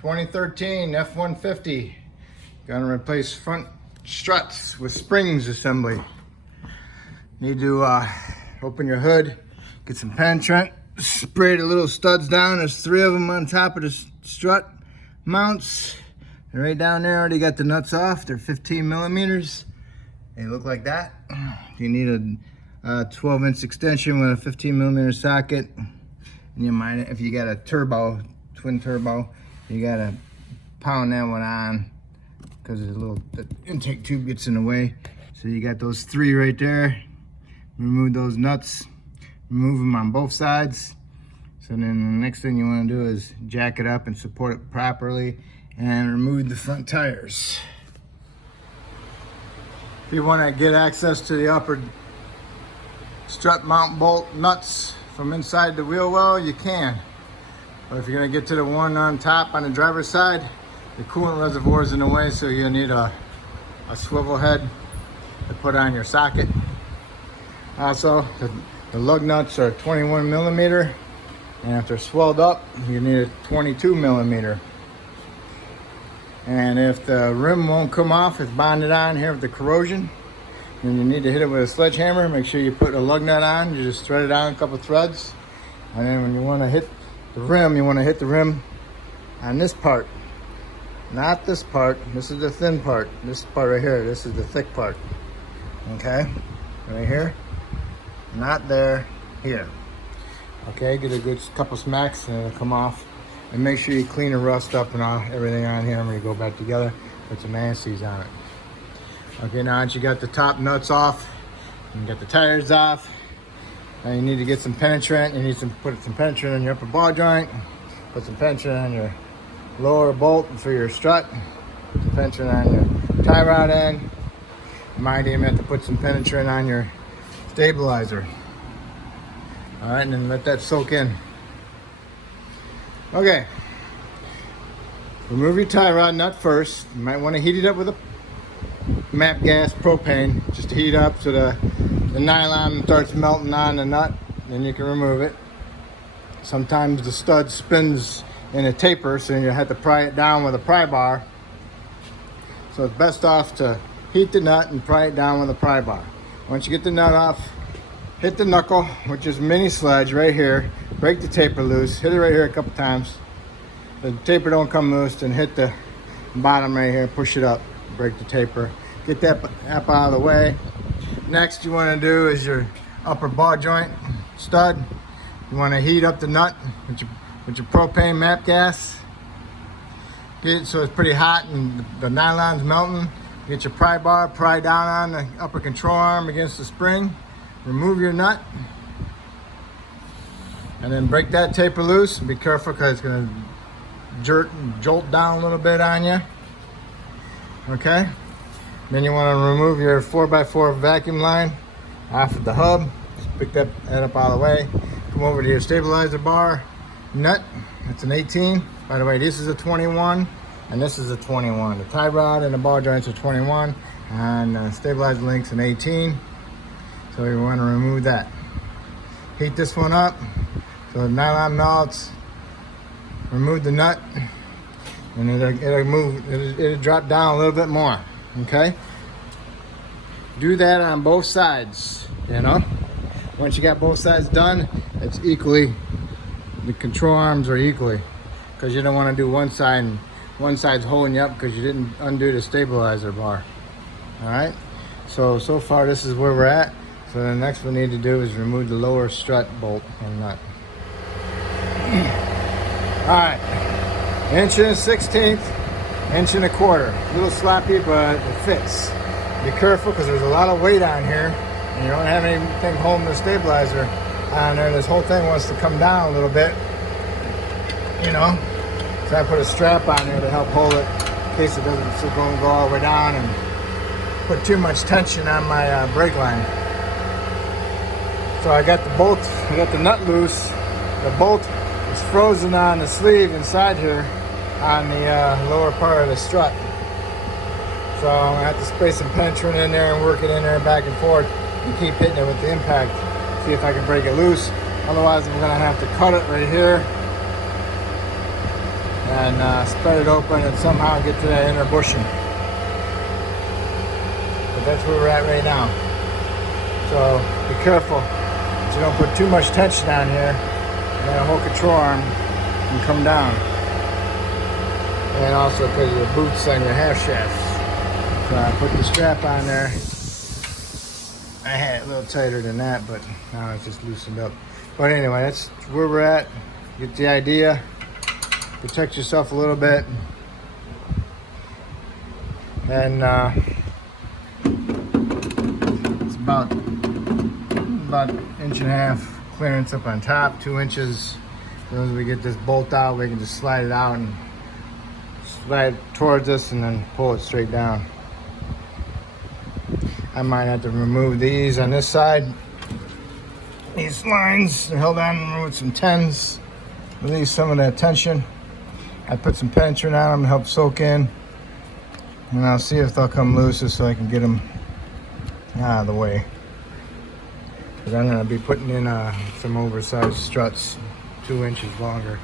2013 F150. Gonna replace front struts with springs assembly. Need to open your hood, get some penetrant, spray the little studs down. There's 3 of them on top of the strut mounts. And right down there, already got the nuts off. They're 15 millimeters. They look like that. You need a 12-inch extension with a 15 millimeter socket. And you might, if you got a turbo, twin turbo, you gotta pound that one on because the intake tube gets in the way. So you got those 3 right there. Remove those nuts, remove them on both sides. So then the next thing you want to do is jack it up and support it properly and remove the front tires. If you want to get access to the upper strut mount bolt nuts from inside the wheel well, you can. But if you're going to get to the one on top on the driver's side, the coolant reservoir is in the way, so you'll need a swivel head to put on your socket. Also, the lug nuts are 21 millimeter, and if they're swelled up, you need a 22 millimeter. And if the rim won't come off, it's bonded on here with the corrosion, then you need to hit it with a sledgehammer. Make sure you put a lug nut on. You just thread it on a couple threads, and then when you want to hit the rim, you want to hit the rim on this part, not this part. This is the thin part. This part right here, this is the thick part. Okay, right here, not there, here. Okay, get a good couple smacks and it'll come off. And make sure you clean the rust up and everything on here when you go back together. Put some anti-seize on it. Okay, now that you got the top nuts off, and you got the tires off, now you need to get some penetrant. You need to put some penetrant on your upper ball joint. Put some penetrant on your lower bolt for your strut. Put some penetrant on your tie rod end. You might even have to put some penetrant on your stabilizer. All right, and then let that soak in. Okay, remove your tie rod nut first. You might want to heat it up with a MAP gas propane, just to heat up so the nylon starts melting on the nut. Then you can remove it. Sometimes the stud spins in a taper, so you have to pry it down with a pry bar. So it's best off to heat the nut and pry it down with a pry bar. Once you get the nut off, hit the knuckle, which is mini sledge right here. Break the taper loose. Hit it right here a couple times. The taper don't come loose, then hit the bottom right here. Push it up. Break the taper. Get that up out of the way. Next, you want to do is your upper ball joint stud. You want to heat up the nut with your propane MAP gas. Get it so it's pretty hot and the nylon's melting. Get your pry bar, pry down on the upper control arm against the spring. Remove your nut. And then break that taper loose. Be careful because it's going to jolt down a little bit on you. Okay. Then you want to remove your 4x4 vacuum line off of the hub. Just pick that up out of the way. Come over to your stabilizer bar nut. It's an 18. By the way, this is a 21 and this is a 21. The tie rod and the ball joints are 21 and stabilizer link's an 18. So you want to remove that. Heat this one up so the nylon melts. Remove the nut and it'll drop down a little bit more. Okay, do that on both sides. You know, once you got both sides done, it's equally, the control arms are equally, because you don't want to do one side and one side's holding you up because you didn't undo the stabilizer bar. All right, so far this is where we're at. So the next we need to do is remove the lower strut bolt and nut. All right, 1 1/16, 1 1/4. A little sloppy, but it fits. Be careful because there's a lot of weight on here and you don't have anything holding the stabilizer on there. This whole thing wants to come down a little bit, you know. So I put a strap on there to help hold it in case it doesn't go all the way down and put too much tension on my brake line. So I got the bolt, I got the nut loose. The bolt is frozen on the sleeve inside here on the lower part of the strut. So I'm gonna have to spray some penetrant in there and work it in there back and forth and keep hitting it with the impact. See if I can break it loose. Otherwise I'm gonna have to cut it right here and spread it open and somehow get to that inner bushing. But that's where we're at right now. So be careful that you don't put too much tension on here, and that whole control arm can come down. And also because of the boots on your half shafts. So I put the strap on there. I had it a little tighter than that, but now it's just loosened up. But anyway, that's where we're at. Get the idea. Protect yourself a little bit. And it's about an inch and a half clearance up on top, 2 inches. As we get this bolt out, we can just slide it out and slide it towards us and then pull it straight down. I might have to remove these on this side. These lines are held on with some tens, release some of that tension. I put some penetrant on them to help soak in, and I'll see if they'll come loose so I can get them out of the way. Because I'm going to be putting in some oversized struts, 2 inches longer.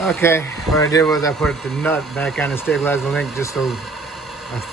Okay, what I did was I put the nut back on the stabilizer link just so,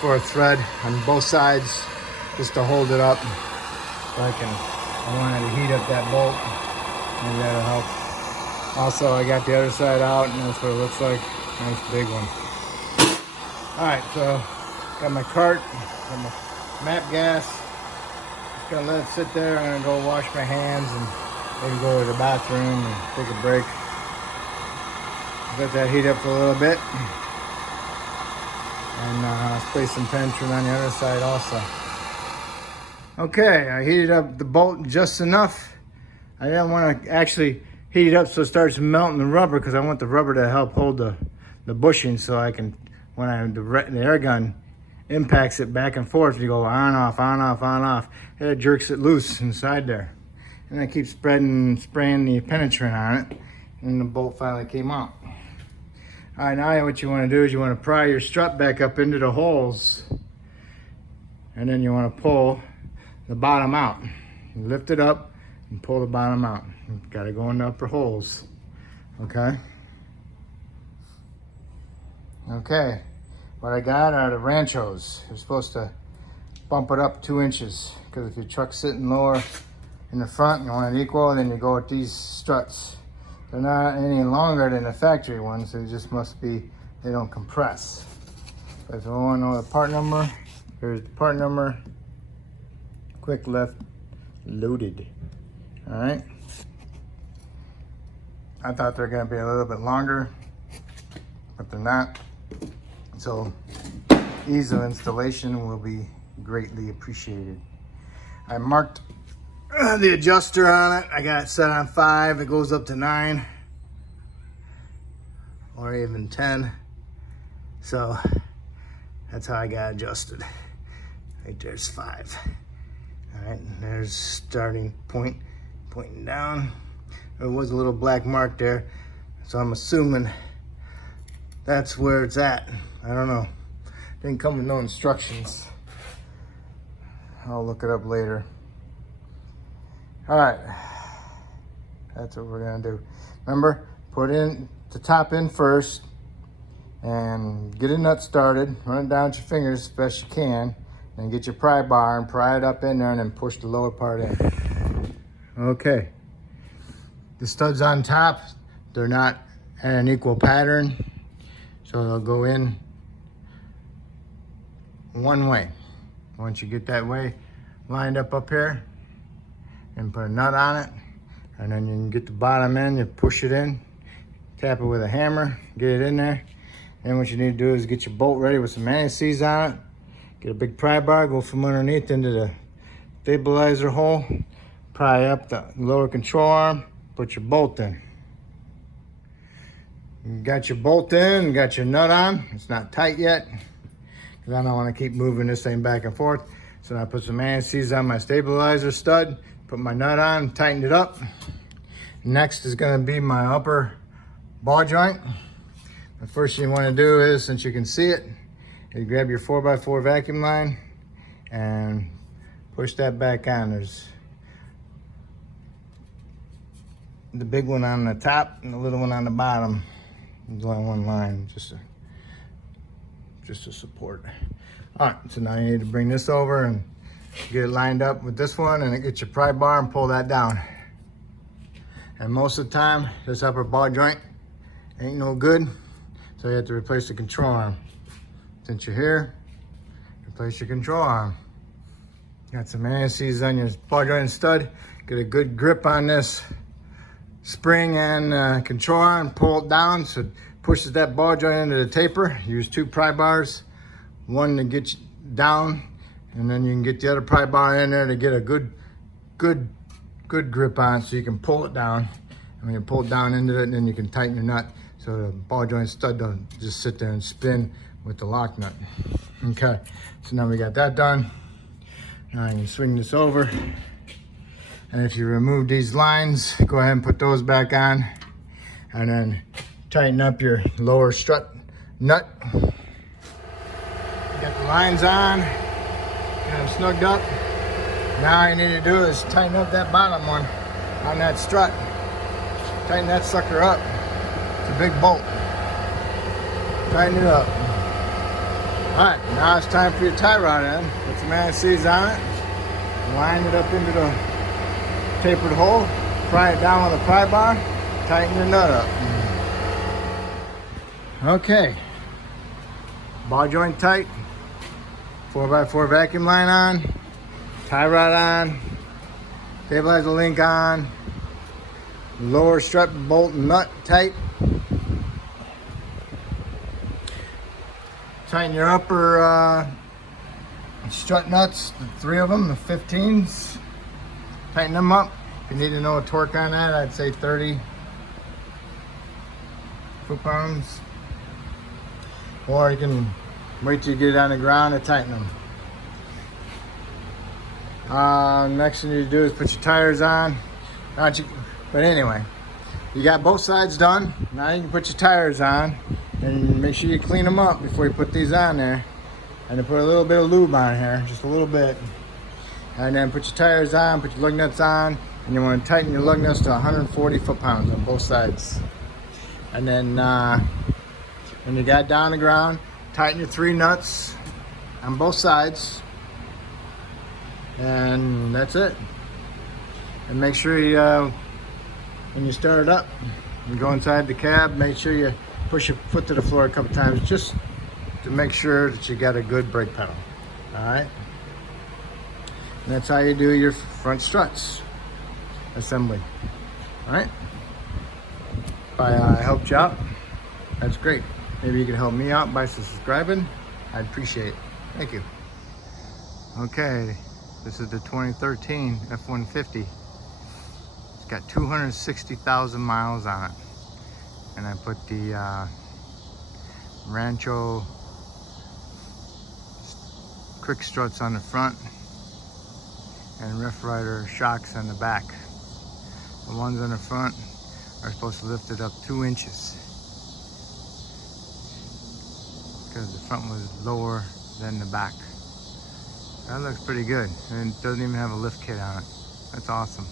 for a thread on both sides, just to hold it up. So I wanted to heat up that bolt. Maybe that'll help. Also, I got the other side out, and that's what it looks like. Nice big one. Alright, so got my cart, got my map gas. Just gonna let it sit there. I'm gonna go wash my hands and maybe go to the bathroom and take a break. Let that heat up for a little bit. And spray some penetrant on the other side also. Okay, I heated up the bolt just enough. I didn't want to actually heat it up so it starts melting the rubber, because I want the rubber to help hold the bushing, so I can, when the air gun impacts it back and forth, you go on, off, on, off, on, off. It jerks it loose inside there. And I keep spraying the penetrant on it, and the bolt finally came out. All right, now what you want to do is you want to pry your strut back up into the holes, and then you want to pull the bottom out. You lift it up and pull the bottom out. You've got to go in the upper holes. Okay. Okay. What I got are the Ranchos. You're supposed to bump it up 2 inches, because if your truck's sitting lower in the front and you want it equal, then you go with these struts. They're not any longer than the factory ones. They just must be, they don't compress. But if you want to know the part number, here's the part number. Quick lift, loaded. All right. I thought they're going to be a little bit longer, but they're not. So ease of installation will be greatly appreciated. I marked the adjuster on it. I got it set on 5. It goes up to 9 or even 10. So that's how I got adjusted. Right there's 5. All right, and there's starting point, pointing down. There was a little black mark there, so I'm assuming that's where it's at. I don't know. Didn't come with no instructions. I'll look it up later. All right, that's what we're gonna do. Remember, put in the top in first and get a nut started. Run it down with your fingers as best you can. And get your pry bar and pry it up in there and then push the lower part in. Okay. The studs on top, they're not at an equal pattern, so they'll go in one way. Once you get that way lined up here, and put a nut on it, and then you can get the bottom in, you push it in, tap it with a hammer, get it in there. And what you need to do is get your bolt ready with some anti-seize on it. Get a big pry bar, go from underneath into the stabilizer hole, pry up the lower control arm, put your bolt in. You got your bolt in, got your nut on. It's not tight yet, because I don't want to keep moving this thing back and forth. So I put some anti-seize on my stabilizer stud, put my nut on, tightened it up. Next is going to be my upper ball joint. The first thing you want to do is, since you can see it, you grab your 4x4 vacuum line and push that back on. There's the big one on the top and the little one on the bottom. There's only one line, just to support. All right, so now you need to bring this over and get it lined up with this one, and get your pry bar and pull that down. And most of the time, this upper ball joint ain't no good, so you have to replace the control arm. Since you're here, replace your control arm. Got some anti-seize on your ball joint and stud. Get a good grip on this spring and control arm, pull it down so it pushes that ball joint into the taper. Use 2 pry bars, one to get you down, and then you can get the other pry bar in there to get a good grip on, so you can pull it down. And when you pull it down into it, and then you can tighten your nut so the ball joint stud don't just sit there and spin with the lock nut. Okay, so now we got that done. Now I can swing this over. And if you remove these lines, go ahead and put those back on, and then tighten up your lower strut nut. Got the lines on, got them snugged up. Now all you need to do is tighten up that bottom one on that strut. Tighten that sucker up. It's a big bolt. Tighten it up. All right, now it's time for your tie rod in. Put some anti-seize on it. Line it up into the tapered hole. Pry it down with a pry bar. Tighten your nut up. Okay. Ball joint tight. 4x4 vacuum line on. Tie rod on. Stabilizer link on. Lower strut bolt and nut tight. Tighten your upper strut nuts, the 3 of them, the 15s. Tighten them up. If you need to know a torque on that, I'd say 30 foot-pounds. Or you can wait till you get it on the ground and tighten them. Next thing you do is put your tires on. But anyway, you got both sides done. Now you can put your tires on, and make sure you clean them up before you put these on there. And then put a little bit of lube on here, just a little bit. And then put your tires on, put your lug nuts on, and you want to tighten your lug nuts to 140 foot-pounds on both sides. And then when you got down the ground, tighten your 3 nuts on both sides. And that's it. And make sure you, when you start it up, you go inside the cab, make sure you push your foot to the floor a couple times, just to make sure that you got a good brake pedal. All right. And that's how you do your front struts assembly. All right. If I helped you out, that's great. Maybe you could help me out by subscribing. I'd appreciate it. Thank you. Okay, this is the 2013 F150. It's got 260,000 miles on it. And I put the Rancho quick struts on the front and Rough Rider shocks on the back. The ones on the front are supposed to lift it up 2 inches because the front was lower than the back. That looks pretty good, and it doesn't even have a lift kit on it. That's awesome.